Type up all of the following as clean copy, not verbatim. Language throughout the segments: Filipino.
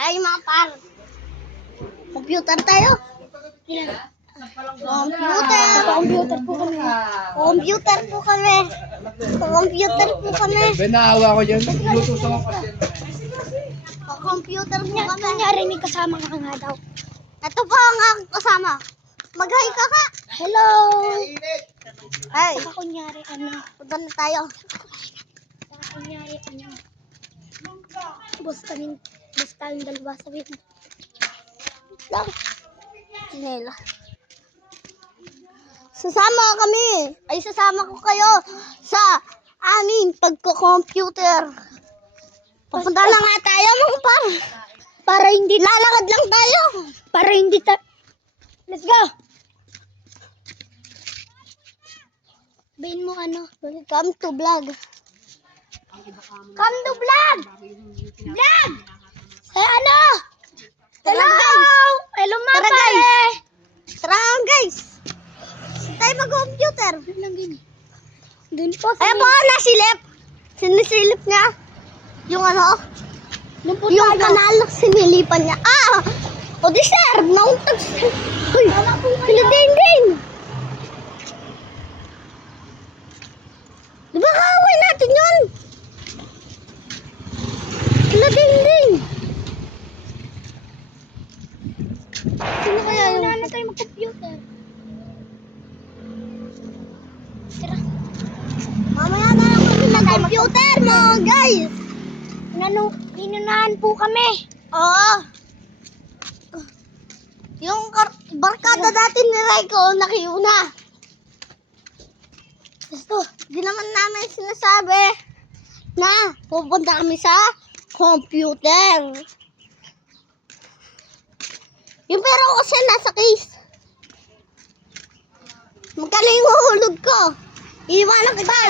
Ay, mga par. Computer tayo. Computer. Computer po kami. Computer po kami. Computer po kami. Ben, naawa ko dyan. Lutusan ko kasi. Computer po kami. Kunyari may kasama ka nga daw. Ito po ang aking kasama. Mag-hi ka ka. Hello! Ay, Saka kunyari ano. punta na tayo. Saka kunyari ano. Boss tayong dalawa sabihin. Lang. Sinela. Sasama kami. Ay, sasama ko kayo sa aming pagko-computer. Papunta na nga tayo, mga par. Para hindi Lalakad lang tayo. para hindi Let's go! Bayin mo ano? Welcome to vlog. Come to vlog! Vlog! Eh ano? Tara, Hello! guys. Hello mga Tara, pare! guys. Tara guys. Tayo mag-computer. Ano lang gini? Doon po sa Ayan po, nasilip. Sinisilip niya. Yung ano? Doon po Yung tayo. kanal, sinilipan niya. Ah! O di sir, nauntag sir. Uy, sila din. Di ba kaaway natin yun? Sila din. Sino kaya yun? Wala na tayo mag-computer. Tara. Mamaya na lang kami mag-computer mga guys. Inunahan po kami. Oo. Yung barkada dati ni Raiko, nakiuna. Gusto, di naman namin sinasabi na pupunta kami sa computer. Yung pera ko kasi nasa case. Magkano yung huhulog ko? Iiwanan kita.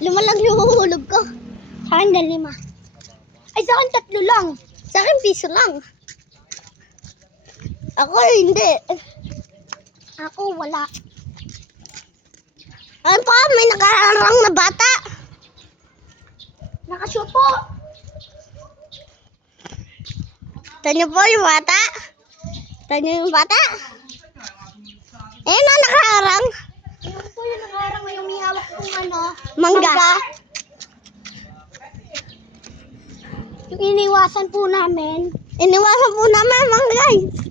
5 lang yung huhulog ko. Sa akin 5. Ay, sa akin 3 lang. Sa akin, piso lang. Ako, hindi. Ako, wala. Ayun pa, may nakaharang na bata. Nakashoot po. Ito niyo po yung bata. Ito niyo yung bata. Ayun na, nakaharang. Ayun po yung nakaharang na yung may hawak kong ano. Mangga. Yung iniwasan po namin. Iniwasan po naman, mga guys.